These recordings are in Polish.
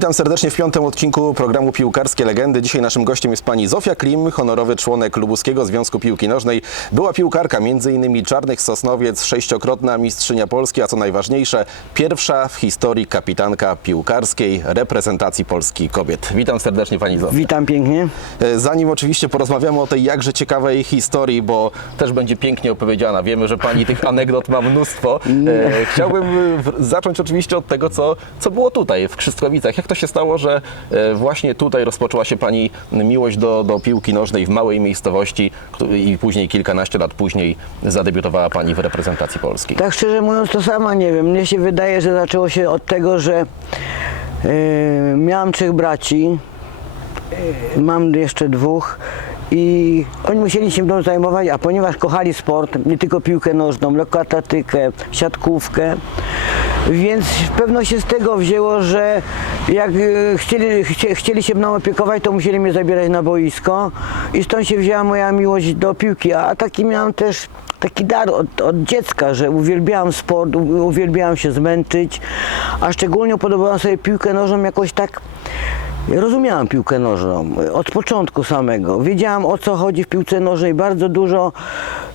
Witam serdecznie w piątym odcinku programu Piłkarskie Legendy. Dzisiaj naszym gościem jest pani Zofia Klim, honorowy członek Lubuskiego Związku Piłki Nożnej. Była piłkarka, m.in. Czarnych Sosnowiec, sześciokrotna mistrzynia Polski, a co najważniejsze, pierwsza w historii kapitanka piłkarskiej reprezentacji Polski kobiet. Witam serdecznie pani Zofia. Witam pięknie. E, Zanim oczywiście porozmawiamy o tej jakże ciekawej historii, bo też będzie pięknie opowiedziana. Wiemy, że pani tych anegdot ma mnóstwo. E, chciałbym zacząć oczywiście od tego, co, co było tutaj, w Krzystkowicach. Jak to się stało, że e, właśnie tutaj rozpoczęła się pani miłość do, do piłki nożnej w małej miejscowości i później, kilkanaście lat później, zadebiutowała pani w reprezentacji Polski? Tak szczerze mówiąc, to sama nie wiem. Mnie się wydaje, że zaczęło się od tego, że yy, miałam trzech braci, mam jeszcze dwóch i oni musieli się mną zajmować, a ponieważ kochali sport, nie tylko piłkę nożną, lekkoatletykę, siatkówkę, więc pewno się z tego wzięło, że jak yy, chcieli, chcie, chcieli się mną opiekować, to musieli mnie zabierać na boisko i stąd się wzięła moja miłość do piłki, a taki miałam też taki dar od, od dziecka, że uwielbiałam sport, uwielbiałam się zmęczyć, a szczególnie podobałam sobie piłkę nożną jakoś tak. Rozumiałam piłkę nożną od początku samego. Wiedziałam o co chodzi w piłce nożnej. Bardzo dużo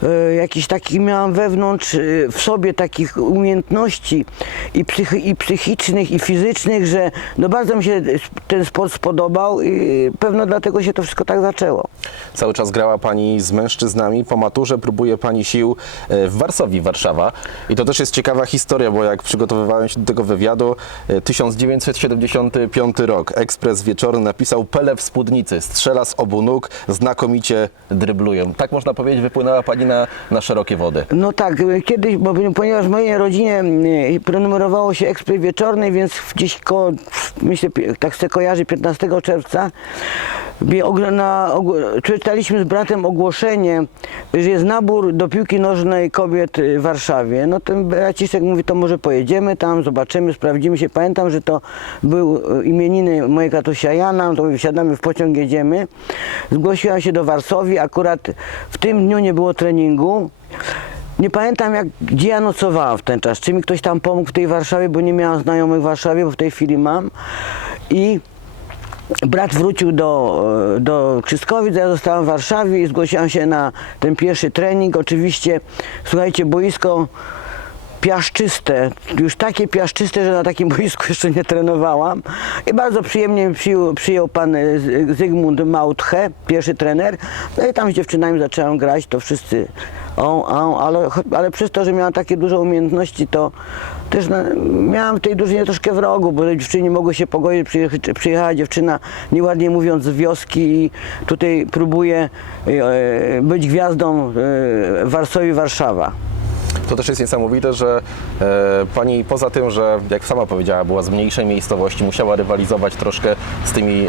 e, jakichś takich miałam wewnątrz e, w sobie takich umiejętności i, psychy, i psychicznych, i fizycznych, że no bardzo mi się ten sport spodobał i pewno dlatego się to wszystko tak zaczęło. Cały czas grała Pani z mężczyznami. Po maturze próbuje Pani sił e, w Warszawie, Warszawa. I to też jest ciekawa historia, bo jak przygotowywałem się do tego wywiadu, e, 1975 rok, Ekspres Wieczorny napisał Pele w spódnicy, strzela z obu nóg, znakomicie dryblują. Tak można powiedzieć, wypłynęła Pani na, na szerokie wody. No tak, y, kiedyś, bo ponieważ w mojej rodzinie y, prenumerowało się Ekspres Wieczorny, więc gdzieś koło, myślę, tak sobie kojarzy 15 czerwca, na, czytaliśmy z bratem ogłoszenie, że jest nabór do piłki nożnej kobiet w Warszawie. No ten braciszek mówi, to może pojedziemy tam, zobaczymy, sprawdzimy się. Pamiętam, że to był y, imieniny mojej katusia Jana, no to mówię, wsiadamy w pociąg, jedziemy. Zgłosiłam się do Warszawy, akurat w tym dniu nie było treningu. Nie pamiętam, jak, gdzie ja nocowałam w ten czas. Czy mi ktoś tam pomógł w tej Warszawie, bo nie miałam znajomych w Warszawie, bo w tej chwili mam. I brat wrócił do, do Krzyskowic, ja zostałam w Warszawie i zgłosiłam się na ten pierwszy trening. Oczywiście, słuchajcie, boisko piaszczyste, już takie piaszczyste, że na takim boisku jeszcze nie trenowałam. I bardzo przyjemnie przyjął, przyjął pan Zygmunt Mautche, pierwszy trener. No i tam z dziewczynami zaczęłam grać, to wszyscy ale, ale przez to, że miałam takie duże umiejętności, to też na, miałam w tej drużynie troszkę wrogu, bo dziewczyny mogły się pogodzić. Przyjecha- Przyjechała dziewczyna, nieładnie mówiąc, z wioski i tutaj próbuje e, być gwiazdą e, Warszawy, Warszawa. To też jest niesamowite, że e, pani poza tym, że jak sama powiedziała, była z mniejszej miejscowości, musiała rywalizować troszkę z tymi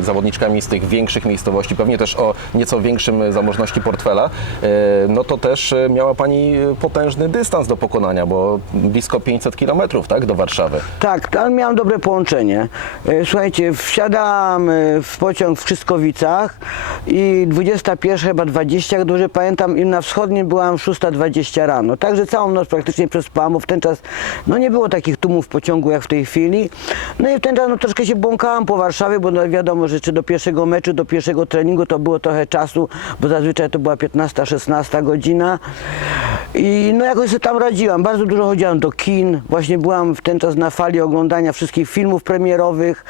e, zawodniczkami z tych większych miejscowości, pewnie też o nieco większym zamożności portfela, e, no to też e, miała pani potężny dystans do pokonania, bo blisko 500 kilometrów, tak, do Warszawy. Tak, ale miałam dobre połączenie. E, Słuchajcie, wsiadałam e, w pociąg w Krzyskowicach i 21 chyba 20, jak dobrze pamiętam, i na wschodnim byłam 6.20 rano. Także całą noc praktycznie przespałam, bo w ten czas no nie było takich tłumów w pociągu jak w tej chwili. No i w ten czas no, troszkę się błąkałam po Warszawie, bo no, wiadomo, że czy do pierwszego meczu, do pierwszego treningu to było trochę czasu, bo zazwyczaj to była 15-16 godzina. I no jakoś sobie tam radziłam. Bardzo dużo chodziłam do kin. Właśnie byłam w ten czas na fali oglądania wszystkich filmów premierowych.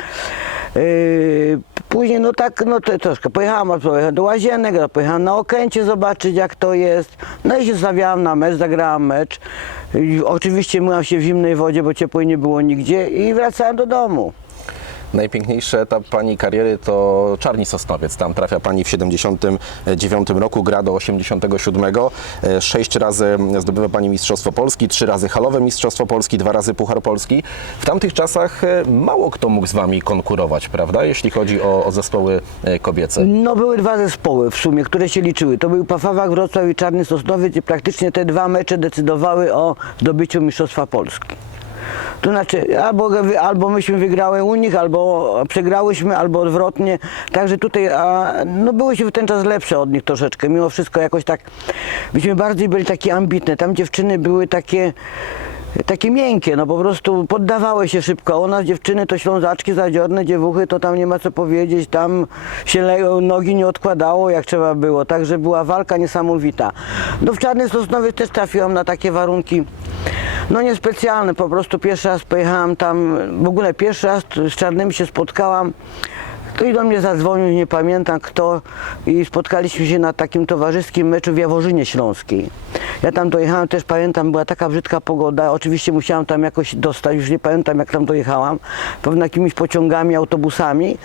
Yy, Później no tak, no to troszkę pojechałam pojechałam do Łazienek, pojechałam na Okęcie zobaczyć jak to jest. No i się stawiałam na mecz, zagrałam mecz. I oczywiście myłam się w zimnej wodzie, bo ciepłej nie było nigdzie i wracałam do domu. Najpiękniejszy etap Pani kariery to Czarni Sosnowiec. Tam trafia Pani w 79 roku, gra do 87. E, Sześć razy zdobywa Pani Mistrzostwo Polski, trzy razy halowe Mistrzostwo Polski, dwa razy Puchar Polski. W tamtych czasach e, mało kto mógł z Wami konkurować, prawda, jeśli chodzi o, o zespoły e, kobiece. No były dwa zespoły w sumie, które się liczyły. To był Pafawa Wrocław i Czarny Sosnowiec i praktycznie te dwa mecze decydowały o zdobyciu Mistrzostwa Polski. To znaczy albo, albo myśmy wygrały u nich, albo przegrałyśmy, albo odwrotnie. Także tutaj a, no byłyśmy w ten czas lepsze od nich troszeczkę. Mimo wszystko jakoś tak, myśmy bardziej byli takie ambitne. Tam dziewczyny były takie takie miękkie, no po prostu poddawały się szybko. U nas dziewczyny to ślązaczki, zadziorne dziewuchy, to tam nie ma co powiedzieć, tam się nogi nie odkładało jak trzeba było, także była walka niesamowita. No w Czarnej Sosnowie też trafiłam na takie warunki, no niespecjalne, po prostu pierwszy raz pojechałam tam, w ogóle pierwszy raz z Czarnymi się spotkałam, Ktoś do mnie zadzwonił, nie pamiętam kto i spotkaliśmy się na takim towarzyskim meczu w Jaworzynie Śląskiej. Ja tam dojechałem, też pamiętam, była taka brzydka pogoda, oczywiście musiałam tam jakoś dostać, już nie pamiętam jak tam dojechałam, pewnie jakimiś pociągami, autobusami.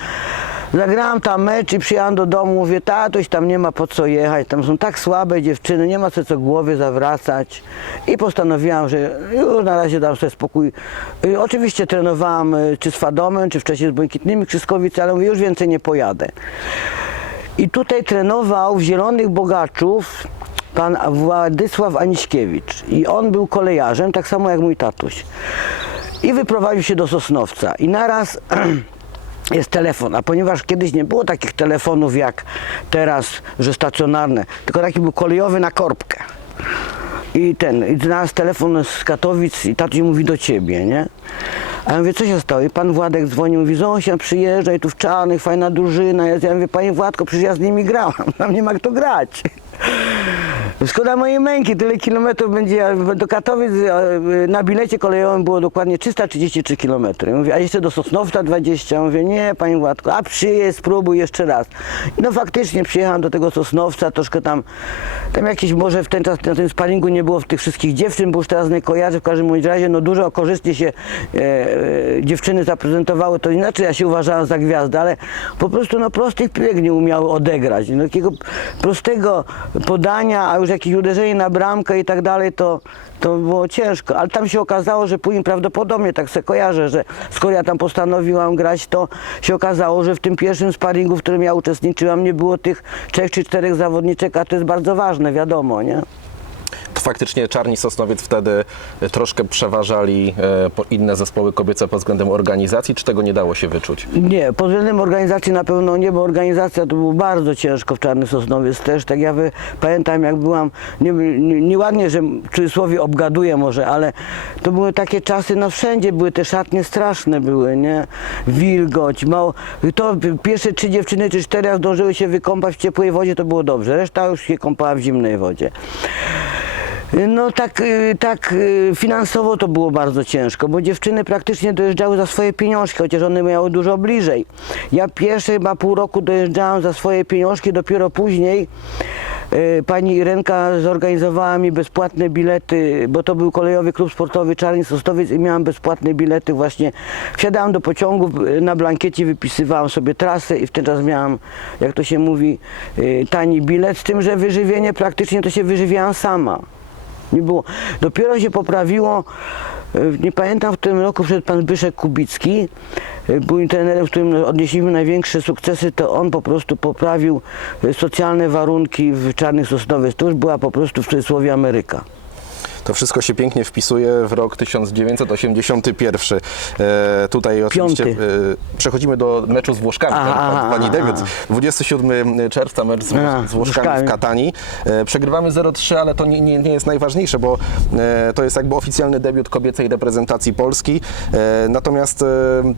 Zagrałam tam mecz i przyjechałam do domu, mówię, tatoś, tam nie ma po co jechać, tam są tak słabe dziewczyny, nie ma co co głowy zawracać. I postanowiłam, że już na razie dam sobie spokój. Y, oczywiście trenowałam y, czy z Fadomem, czy wcześniej z Błękitnymi Krzyskowic, ale mówię, już więcej nie pojadę. I tutaj trenował w Zielonych Bogaczów pan Władysław Aniśkiewicz. I on był kolejarzem, tak samo jak mój tatuś. I wyprowadził się do Sosnowca. I naraz jest telefon, a ponieważ kiedyś nie było takich telefonów jak teraz, że stacjonarne, tylko taki był kolejowy na korbkę. I ten, i znalazł telefon z Katowic i tatuś mówi do ciebie, nie? A ja mówię, co się stało? I pan Władek dzwonił, mówi, Zosia przyjeżdżaj, tu w Czarnych, fajna drużyna jest. Ja mówię, panie Władko, przecież ja z nimi grałam, tam nie ma kto grać. Szkoda mojej męki, tyle kilometrów będzie, ja do Katowic na bilecie kolejowym było dokładnie 333 kilometry. Mówię, a jeszcze do Sosnowca 20. Mówię, nie, panie Władko, a przyjedź, spróbuj jeszcze raz. No faktycznie przyjechałem do tego Sosnowca, troszkę tam, tam jakieś może w ten czas na tym sparingu nie było tych wszystkich dziewczyn, bo już teraz nie kojarzę, w każdym bądź razie, no dużo korzystnie się e, e, dziewczyny zaprezentowały, to inaczej ja się uważałem za gwiazdę, ale po prostu no prostych piłek nie umiały odegrać. No, takiego prostego podania, a już jakieś uderzenie na bramkę i tak dalej, to, to było ciężko. Ale tam się okazało, że później prawdopodobnie, tak sobie kojarzę, że skoro ja tam postanowiłam grać, to się okazało, że w tym pierwszym sparingu, w którym ja uczestniczyłam, nie było tych trzech czy czterech zawodniczek, a to jest bardzo ważne, wiadomo, nie? Faktycznie Czarni Sosnowiec wtedy e, troszkę przeważali e, inne zespoły kobiece pod względem organizacji, czy tego nie dało się wyczuć? Nie, pod względem organizacji na pewno nie, bo organizacja to było bardzo ciężko w Czarny Sosnowiec też. Tak ja pamiętam jak byłam, nie, nie, nieładnie, że cudzysłowie obgaduję może, ale to były takie czasy, no wszędzie były te szatnie straszne były, nie? Wilgoć, mało, to pierwsze trzy dziewczyny czy cztery zdążyły się wykąpać w ciepłej wodzie, to było dobrze, reszta już się kąpała w zimnej wodzie. No tak, y, tak y, finansowo to było bardzo ciężko, bo dziewczyny praktycznie dojeżdżały za swoje pieniążki, chociaż one miały dużo bliżej. Ja pierwsze chyba pół roku dojeżdżałem za swoje pieniążki, dopiero później y, pani Irenka zorganizowała mi bezpłatne bilety, bo to był kolejowy klub sportowy Czarny Sostowiec i miałam bezpłatne bilety właśnie. Wsiadałam do pociągu, na blankiecie wypisywałam sobie trasę i w ten czas miałam, jak to się mówi, tani bilet, z tym, że wyżywienie praktycznie to się wyżywiałam sama. Nie było. Dopiero się poprawiło, e, nie pamiętam, w tym roku wszedł pan Zbyszek Kubicki, e, był trenerem, z którym odnieśliśmy największe sukcesy, to on po prostu poprawił e, socjalne warunki w Czarnych Sosnowiec. To już była po prostu w cudzysłowie Ameryka. To wszystko się pięknie wpisuje w rok 1981. E, tutaj oczywiście e, przechodzimy do meczu z Włoszkami. Pan- aha, Pani aha, debiut. aha. 27 czerwca mecz z, Aha, z Włoszkami w Katanii. E, przegrywamy 0-3, ale to nie, nie, nie jest najważniejsze, bo e, to jest jakby oficjalny debiut kobiecej reprezentacji Polski. E, natomiast e, mm,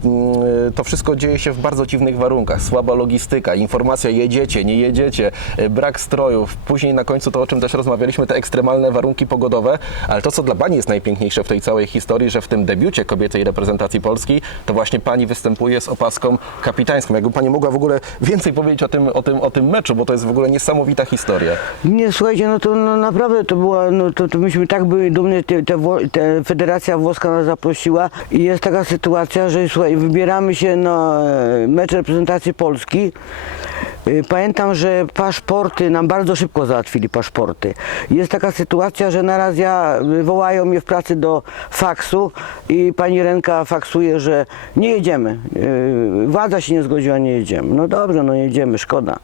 to wszystko dzieje się w bardzo dziwnych warunkach. Słaba logistyka, informacja jedziecie, nie jedziecie, e, brak strojów. Później na końcu to, o czym też rozmawialiśmy, te ekstremalne warunki pogodowe, ale to, co dla Pani jest najpiękniejsze w tej całej historii, że w tym debiucie kobiecej reprezentacji Polski, to właśnie Pani występuje z opaską kapitańską. Jakby Pani mogła w ogóle więcej powiedzieć o tym, o tym, o tym meczu, bo to jest w ogóle niesamowita historia. Nie, słuchajcie, no to no, naprawdę to była, no to, to myśmy tak byli dumni, te, te, te Federacja Włoska nas zaprosiła i jest taka sytuacja, że słuchaj, wybieramy się na e, mecz reprezentacji Polski. Y, Pamiętam, że paszporty, nam bardzo szybko załatwili paszporty. Jest taka sytuacja, że naraz ja, y, wołają mnie w pracy do faksu i pani Renka faksuje, że nie jedziemy. Y, Władza się nie zgodziła, nie jedziemy. No dobrze, no jedziemy, szkoda.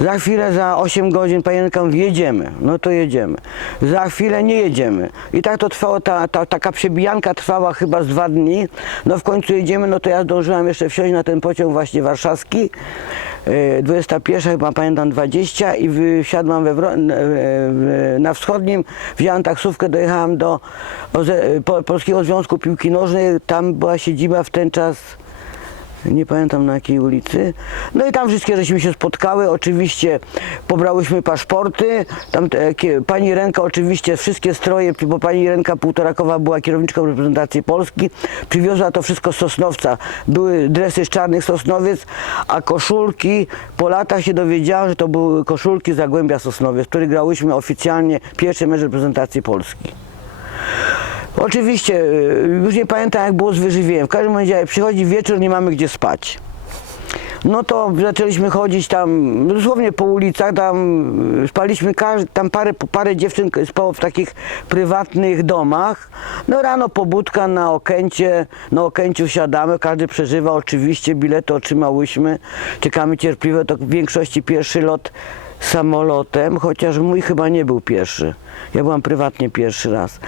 Za chwilę, za 8 godzin pani Renka mówi, jedziemy. No to jedziemy. Za chwilę nie jedziemy. I tak to trwało, ta, ta, taka przebijanka trwała chyba z dwa dni. No w końcu jedziemy, no to ja zdążyłam jeszcze wsiąść na ten pociąg właśnie warszawski. E, 21, chyba pamiętam 20 i wysiadłam we, e, e, na wschodnim, wziąłem taksówkę, dojechałem do Po- Polskiego Związku Piłki Nożnej, tam była siedziba w ten czas nie pamiętam na jakiej ulicy. No i tam wszystkie żeśmy się spotkały. Oczywiście pobrałyśmy paszporty. Tam te, pani Renka oczywiście wszystkie stroje, bo pani Renka Półtorakowa była kierowniczką reprezentacji Polski. Przywiozła to wszystko z Sosnowca. Były dresy z czarnych Sosnowiec, a koszulki po latach się dowiedziałam, że to były koszulki Zagłębia Sosnowiec, w których grałyśmy oficjalnie pierwszy mecz reprezentacji Polski. Oczywiście, y, już nie pamiętam jak było z wyżywieniem. W każdym razie przychodzi wieczór, nie mamy gdzie spać. No to zaczęliśmy chodzić tam dosłownie po ulicach, tam y, spaliśmy, tam parę, parę dziewczyn spało w takich prywatnych domach. No rano pobudka na Okęcie, na Okęciu siadamy, każdy przeżywa oczywiście, bilety otrzymałyśmy, czekamy cierpliwie, to w większości pierwszy lot samolotem, chociaż mój chyba nie był pierwszy. Ja byłam prywatnie pierwszy raz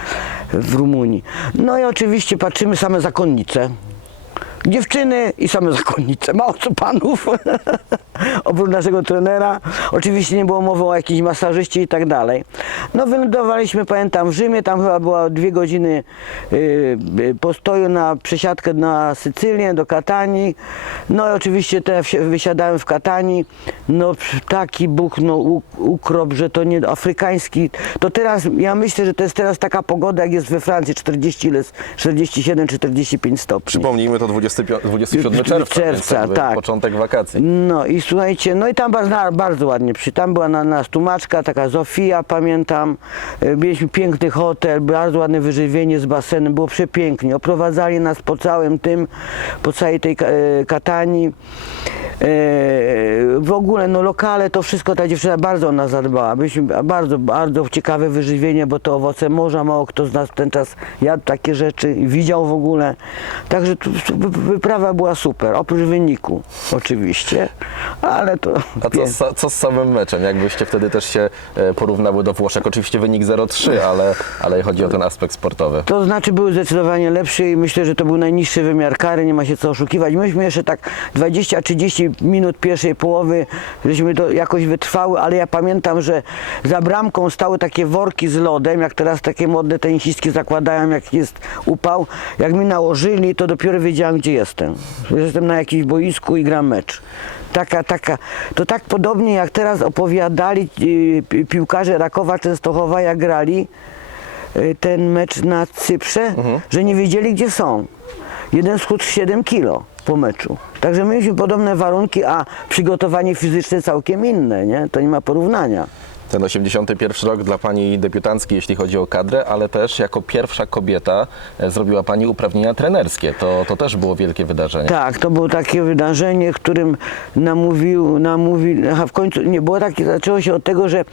w Rumunii. No i oczywiście patrzymy same zakonnice. Dziewczyny i same zakonnice, mało co panów, oprócz naszego trenera. Oczywiście nie było mowy o jakiejś masażyści i tak dalej. No wylądowaliśmy, pamiętam, w Rzymie, tam chyba było dwie godziny y, y, postoju na przesiadkę na Sycylię, do Katanii. No i oczywiście te wysiadałem w Katanii, no taki Bóg, no ukrop, że to nie afrykański. To teraz, ja myślę, że to jest teraz taka pogoda, jak jest we Francji, 40 ile, 47 czy 45 stopni. Przypomnijmy, to 25, 27 czerwca, Czerwca, jakby tak. początek wakacji. No i słuchajcie, no i tam bardzo, bardzo ładnie przy. Tam była na nas tłumaczka, taka Zofia, pamiętam. E, Mieliśmy piękny hotel, bardzo ładne wyżywienie z basenem, było przepięknie. Oprowadzali nas po całym tym, po całej tej ka- Katanii. E, W ogóle, no lokale, to wszystko ta dziewczyna bardzo o nas zadbała. Byliśmy bardzo, bardzo ciekawe wyżywienie, bo to owoce morza, mało kto z nas w ten czas jadł takie rzeczy i widział w ogóle. Także tu, tu wy- wyprawa była super, oprócz wyniku oczywiście, ale to... A co z, co z samym meczem? Jakbyście wtedy też się e, porównały do Włoszech? Oczywiście wynik 0-3, ale, ale chodzi o ten aspekt sportowy. To znaczy były zdecydowanie lepsze i myślę, że to był najniższy wymiar kary, nie ma się co oszukiwać. Myśmy jeszcze tak 20-30 minut pierwszej połowy, żeśmy to jakoś wytrwały, ale ja pamiętam, że za bramką stały takie worki z lodem, jak teraz takie modne tenisistki zakładają, jak jest upał. Jak mi nałożyli, to dopiero wiedziałem, gdzie jestem. Że Jestem na jakimś boisku i gram mecz. Taka, taka, to tak podobnie jak teraz opowiadali y, pi- piłkarze Rakowa Częstochowa, jak grali, y, ten mecz na Cyprze, że nie wiedzieli gdzie są. Jeden schudł 7 kilo po meczu. Także mieliśmy podobne warunki, a przygotowanie fizyczne całkiem inne, nie? To nie ma porównania. Ten 81 rok dla Pani debiutancki, jeśli chodzi o kadrę, ale też jako pierwsza kobieta e, zrobiła Pani uprawnienia trenerskie. To, to też było wielkie wydarzenie. Tak, to było takie wydarzenie, którym namówił, namówił, aha, w końcu nie było takie, zaczęło się od tego, że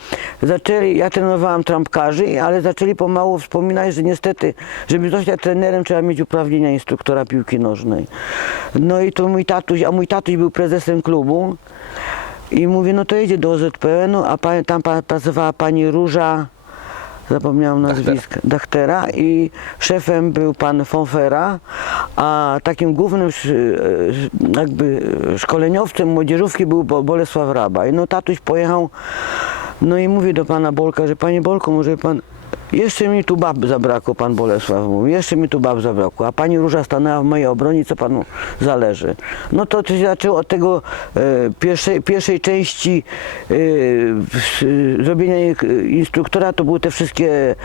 zaczęli, ja trenowałam trampkarzy, ale zaczęli pomału wspominać, że niestety, żeby zostać trenerem trzeba mieć uprawnienia instruktora piłki nożnej. No i to mój tatuś, a mój tatuś był prezesem klubu i mówię, no to jedzie do OZPN-u, a pa, tam pracowała pani Róża, zapomniałam nazwiska, Dachtera i szefem był pan Fonfera, a takim głównym jakby szkoleniowcem młodzieżówki był Bo- Bolesław Rabaj. No tatuś pojechał, no i mówi do pana Bolka, że panie Bolko, może pan jeszcze mi tu bab zabrakło, pan Bolesław mówi, jeszcze mi tu bab zabrakło, a pani Róża stanęła w mojej obronie, co panu zależy. No to się zaczęło od tego e, pierwszej, pierwszej części e, s- zrobienia e, instruktora, to były te wszystkie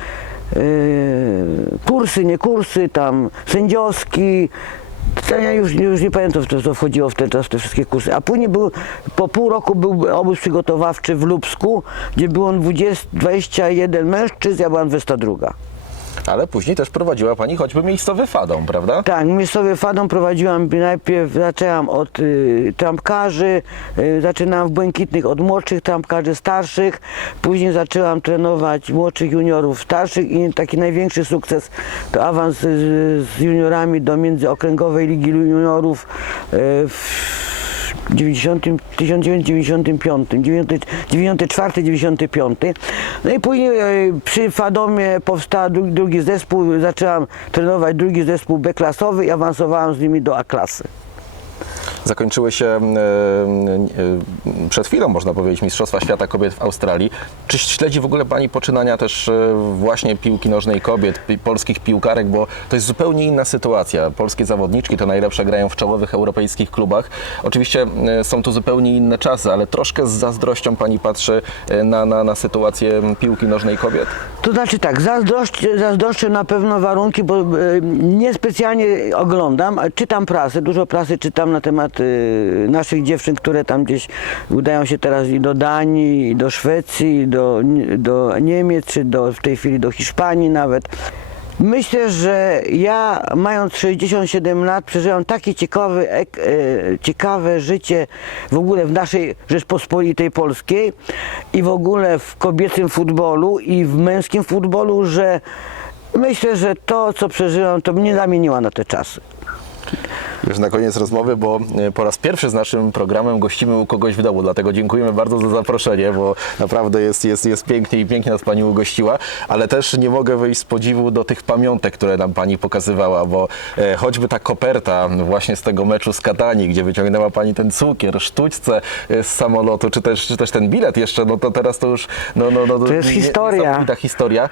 e, kursy, nie kursy, tam sędziowski, to ja już, już nie pamiętam, co, co wchodziło w czas, w te wszystkie kursy. A później był, po pół roku był obóz przygotowawczy w Lubsku, gdzie było 20, 21 mężczyzn, ja byłam 22. Ale później też prowadziła Pani choćby miejscowy fadą, prawda? Tak, miejscowy fadą prowadziłam, najpierw zaczęłam od y, trampkarzy, y, zaczynałam w Błękitnych od młodszych trampkarzy starszych, później zaczęłam trenować młodszych juniorów starszych i taki największy sukces to awans z, z juniorami do międzyokręgowej ligi juniorów y, w 90, 1995, 94, 95. No i później e, przy Fadomie powstał drugi, zespół, zaczęłam trenować drugi zespół B-klasowy i awansowałam z nimi do A-klasy. Zakończyły się przed chwilą, można powiedzieć, Mistrzostwa Świata Kobiet w Australii. Czy śledzi w ogóle Pani poczynania też e, właśnie piłki nożnej kobiet, polskich piłkarek, bo to jest zupełnie inna sytuacja. Polskie zawodniczki to najlepsze grają w czołowych europejskich klubach. Oczywiście e, są tu zupełnie inne czasy, ale troszkę z zazdrością Pani patrzy e, na, na, na sytuację piłki nożnej kobiet? To znaczy tak, zazdrość, zazdroszczę na pewno warunki, bo niespecjalnie oglądam, czytam prasę, dużo prasy czytam na temat e, naszych dziewczyn, które tam gdzieś udają się teraz i do Danii, i do Szwecji, i do, do Niemiec, czy do, w tej chwili do Hiszpanii nawet. Myślę, że ja mając 67 lat przeżyłam takie ciekawe, ek, e, ciekawe życie w ogóle w naszej Rzeczpospolitej Polskiej i w ogóle w kobiecym futbolu i w męskim futbolu, że myślę, że to co przeżyłam to mnie zamieniło na te czasy. Już na koniec rozmowy, bo e, po raz pierwszy z naszym programem gościmy u kogoś w domu, dlatego dziękujemy bardzo za zaproszenie, bo naprawdę jest, jest, jest pięknie i pięknie nas Pani ugościła, ale też nie mogę wyjść z podziwu do tych pamiątek, które nam Pani pokazywała, bo e, choćby ta koperta właśnie z tego meczu z Katani, gdzie wyciągnęła Pani ten cukier, sztućce e, z samolotu, czy też, czy też ten bilet jeszcze, no to teraz to już no, no, no, To jest nie- historia. niesamowita historia.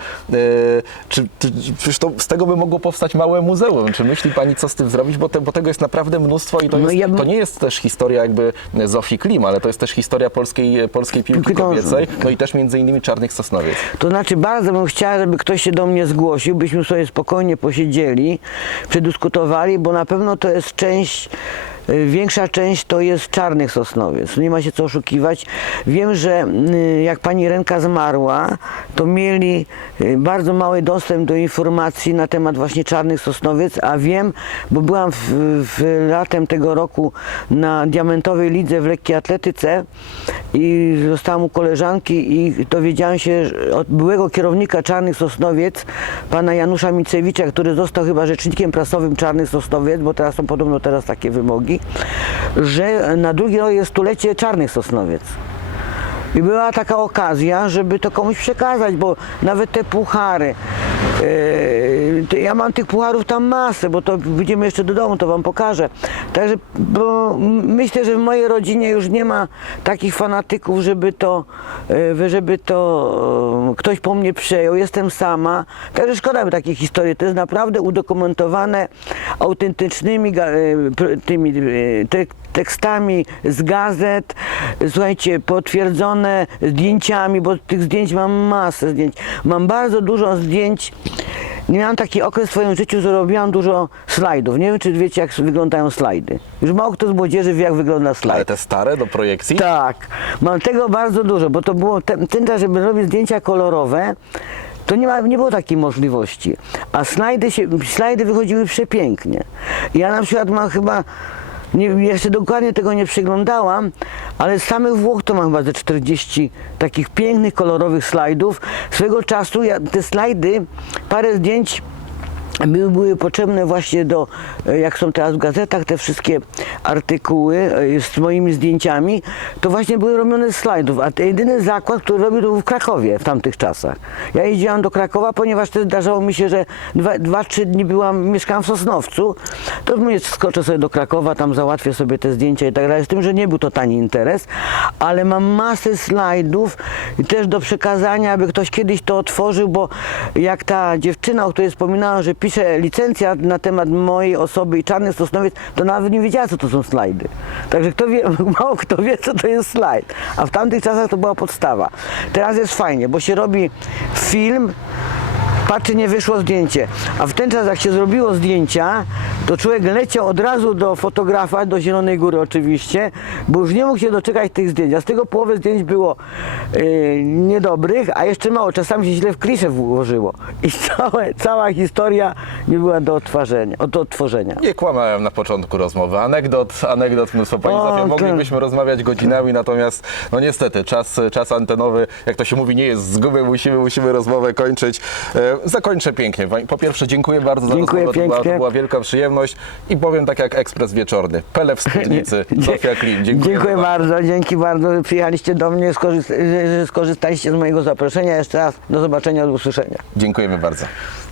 Czy, czy, przecież to, z tego by mogło powstać małe muzeum. Czy myśli Pani, co z tym zrobić? Bo, te, bo tego jest naprawdę mnóstwo i to, No jest, ja to nie jest też historia jakby Zofii Klim, ale to jest też historia polskiej, polskiej piłki Piłki nożnej. kobiecej, no i też między innymi Czarnych Sosnowiec. To znaczy bardzo bym chciała, żeby ktoś się do mnie zgłosił, byśmy sobie spokojnie posiedzieli, przedyskutowali, bo na pewno to jest część, większa część to jest Czarnych Sosnowiec. Nie ma się co oszukiwać. Wiem, że y, jak pani Renka zmarła, to mieli y, bardzo mały dostęp do informacji na temat właśnie Czarnych Sosnowiec, a wiem, bo byłam w, w latem tego roku na Diamentowej Lidze w lekkiej atletyce i zostałam u koleżanki i dowiedziałam się od byłego kierownika Czarnych Sosnowiec, pana Janusza Micewicza, który został chyba rzecznikiem prasowym Czarnych Sosnowiec, bo teraz są podobno teraz takie wymogi, że na drugi rok jest stulecie Czarnych Sosnowiec. I była taka okazja, żeby to komuś przekazać, bo nawet te puchary, yy, ja mam tych pucharów tam masę, bo to wyjdziemy jeszcze do domu, to wam pokażę. Także myślę, że w mojej rodzinie już nie ma takich fanatyków, żeby to, yy, żeby to yy, ktoś po mnie przejął. Jestem sama. Także szkoda mi takiej historii. To jest naprawdę udokumentowane autentycznymi tymi tek- tekstami z gazet, słuchajcie, potwierdzone zdjęciami, bo tych zdjęć mam masę zdjęć. Mam bardzo dużo zdjęć. Miałam taki okres w swoim życiu, że robiłam dużo slajdów. Nie wiem, czy wiecie, jak wyglądają slajdy. Już mało kto z młodzieży wie, jak wygląda slajd. Ale te stare do projekcji? Tak, mam tego bardzo dużo, bo to było czas, żeby robić zdjęcia kolorowe, to nie, ma, nie było takiej możliwości. A slajdy, się, slajdy wychodziły przepięknie. Ja na przykład mam chyba, nie, dokładnie tego nie przeglądałam, ale z samych Włoch to mam chyba ze 40 takich pięknych, kolorowych slajdów. Swego czasu ja, te slajdy, parę zdjęć były, były potrzebne właśnie do, e, jak są teraz w gazetach, te wszystkie artykuły e, z moimi zdjęciami, to właśnie były robione z slajdów, a jedyny zakład, który robił to był w Krakowie w tamtych czasach. Ja jeździłam do Krakowa, ponieważ też zdarzało mi się, że dwa, dwa trzy dni byłam, mieszkałam w Sosnowcu, to mówię, skoczę sobie do Krakowa, tam załatwię sobie te zdjęcia i tak dalej, z tym, że nie był to tani interes, ale mam masę slajdów i też do przekazania, aby ktoś kiedyś to otworzył, bo jak ta dziewczyna, o której wspominałam, że pisze licencjat na temat mojej osoby i Czarny Sosnowiec, to nawet nie wiedziała, co to są slajdy. Także kto wie, mało kto wie, co to jest slajd. A w tamtych czasach to była podstawa. Teraz jest fajnie, bo się robi film, patrzy, nie wyszło zdjęcie. A w ten czas, jak się zrobiło zdjęcia, to człowiek leciał od razu do fotografa, do Zielonej Góry oczywiście, bo już nie mógł się doczekać tych zdjęć. A z tego połowy zdjęć było yy, niedobrych, a jeszcze mało. Czasami się źle w kliszę włożyło. I całe, cała historia nie była do odtworzenia. Do odtworzenia. Nie kłamałem na początku rozmowy. Anegdot, anegdot mnóstwo. Pani O, Zofia, tak. moglibyśmy rozmawiać godzinami, natomiast no niestety czas, czas antenowy, jak to się mówi, nie jest z gumy. Musimy, musimy rozmowę kończyć. Zakończę pięknie. Po pierwsze dziękuję bardzo za Dziękuję rozmowę. To była, to była wielka przyjemność i powiem tak jak ekspres wieczorny. Pele w spódnicy. Zofia Klim. Dziękuję, Dziękuję bardzo, dzięki bardzo, że przyjechaliście do mnie, że skorzystaliście z mojego zaproszenia. Jeszcze raz do zobaczenia, do usłyszenia. Dziękujemy bardzo.